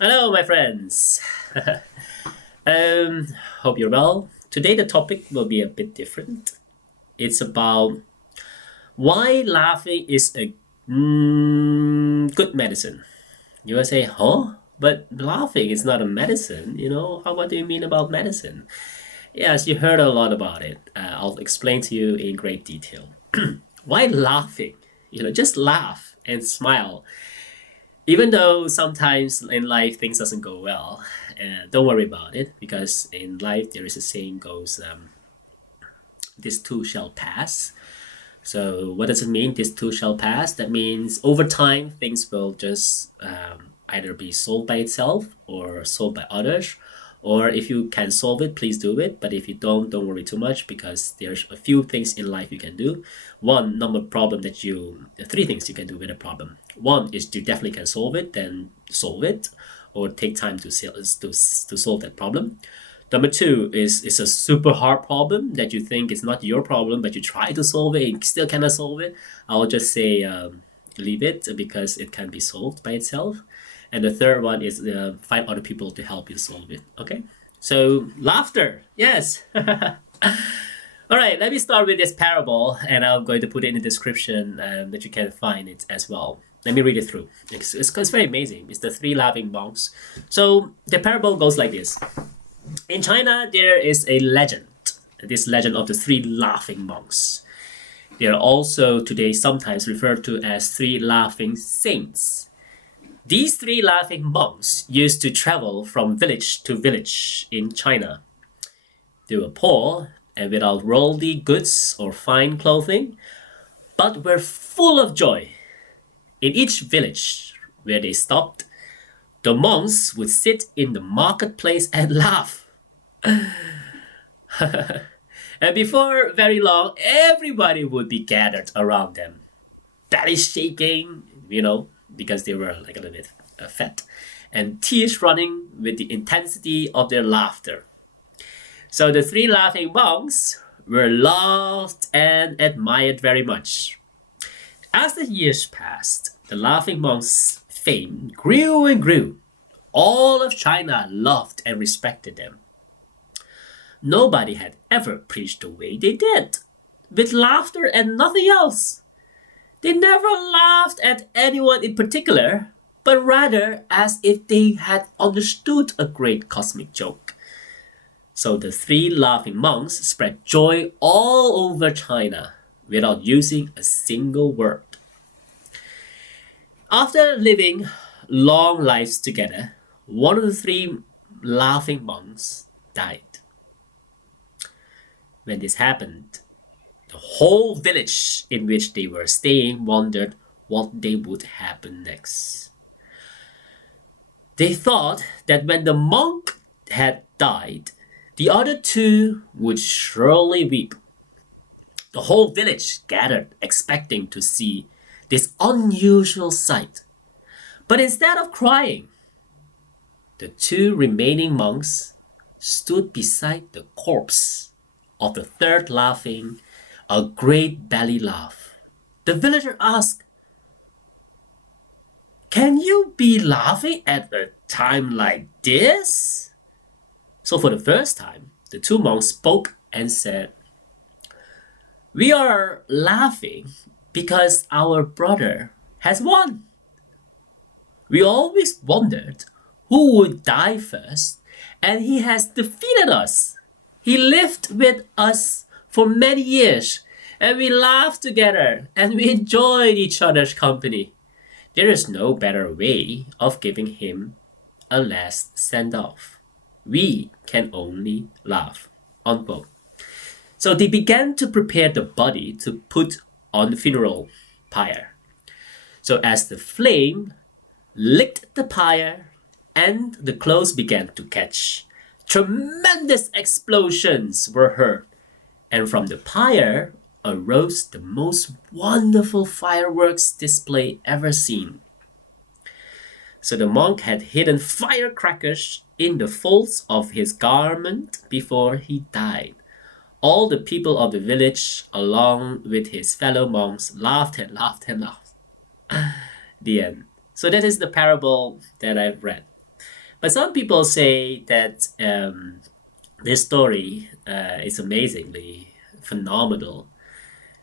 Hello, my friends. um, Hope you're well. Today, the topic will be a bit different. It's about why laughing is a good medicine. You will say, huh? But laughing is not a medicine, What do you mean about medicine? Yes, you heard a lot about it. I'll explain to you in great detail. Why laughing? Just laugh and smile. Even though sometimes in life things doesn't go well, don't worry about it because in life there is a saying goes, this too shall pass. So what does it mean? This too shall pass. That means over time things will just either be solved by itself or solved by others. Or if you can solve it, please do it. But if you don't worry too much because there's a few things in life you can do. Three things you can do with a problem. One is you definitely can solve it, then solve it, or take time to solve that problem. Number two is it's a super hard problem that you think is not your problem, but you try to solve it and still cannot solve it. I'll just say leave it because it can be solved by itself. And the third one is find other people to help you solve it. Okay? So, laughter. Yes. All right, let me start with this parable, and I'm going to put it in the description that you can find it as well. Let me read it through. It's very amazing. It's the three laughing monks. So, the parable goes like this. In China, there is a legend, this legend of the three laughing monks. They are also today sometimes referred to as three laughing saints. These three laughing monks used to travel from village to village in China. They were poor and without worldly goods or fine clothing, but were full of joy. In each village where they stopped, the monks would sit in the marketplace and laugh. And before very long, everybody would be gathered around them, belly shaking, because they were like a little bit fat, and tears running with the intensity of their laughter. So the three laughing monks were loved and admired very much. As the years passed, the laughing monks' fame grew and grew. All of China loved and respected them. Nobody had ever preached the way they did, with laughter and nothing else. They never laughed at anyone in particular, but rather as if they had understood a great cosmic joke. So the three laughing monks spread joy all over China without using a single word. After living long lives together, one of the three laughing monks died. When this happened, the whole village in which they were staying wondered what they would happen next. They thought that when the monk had died, the other two would surely weep. The whole village gathered expecting to see this unusual sight. But instead of crying, the two remaining monks stood beside the corpse of the third laughing a great belly laugh. The villager asked, "Can you be laughing at a time like this?" So for the first time, the two monks spoke and said, "We are laughing because our brother has won. We always wondered who would die first, and he has defeated us. He lived with us for many years, and we laughed together, and we enjoyed each other's company. There is no better way of giving him a last send-off. We can only laugh." Unquote. So they began to prepare the body to put on the funeral pyre. So as the flame licked the pyre and the clothes began to catch, tremendous explosions were heard. And from the pyre arose the most wonderful fireworks display ever seen. So the monk had hidden firecrackers in the folds of his garment before he died. All the people of the village, along with his fellow monks, laughed and laughed and laughed. The end. So that is the parable that I've read. But some people say that this story is amazingly phenomenal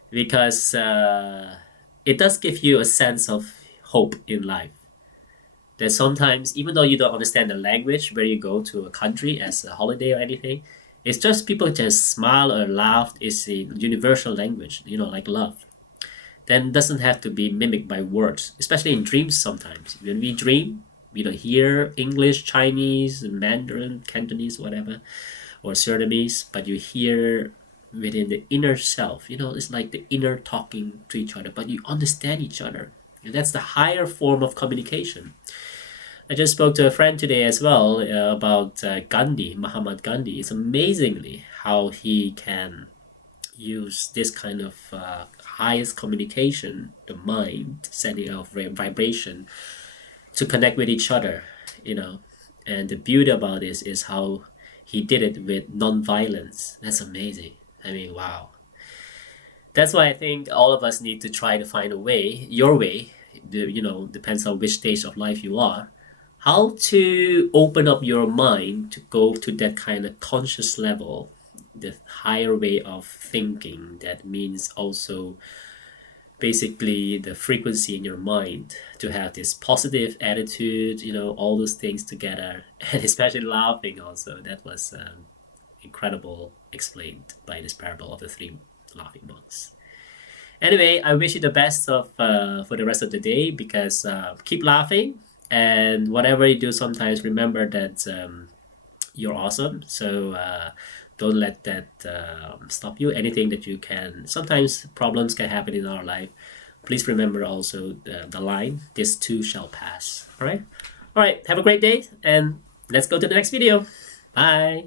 because it does give you a sense of hope in life. That sometimes, even though you don't understand the language where you go to a country as a holiday or anything, it's just people just smile or laugh. It's a universal language, like love. Then doesn't have to be mimicked by words, especially in dreams sometimes. When we dream, we don't hear English, Chinese, Mandarin, Cantonese, whatever, or Surinamese, but you hear within the inner self. It's like the inner talking to each other, but you understand each other. And that's the higher form of communication. I just spoke to a friend today as well about Gandhi, Mahatma Gandhi. It's amazingly how he can use this kind of highest communication, the mind, setting of vibration to connect with each other, you know. And the beauty about this is how he did it with non-violence. That's amazing. I mean, wow. That's why I think all of us need to try to find a way, your way, depends on which stage of life you are, how to open up your mind to go to that kind of conscious level, the higher way of thinking. That means also basically the frequency in your mind to have this positive attitude, all those things together, and especially laughing also. That was incredible, explained by this parable of the three laughing monks. Anyway, I wish you the best of for the rest of the day, because keep laughing, and whatever you do, sometimes remember that you're awesome. So don't let that stop you. Anything that you can. Sometimes problems can happen in our life. Please remember also the line: "This too shall pass." All right. All right. Have a great day, and let's go to the next video. Bye.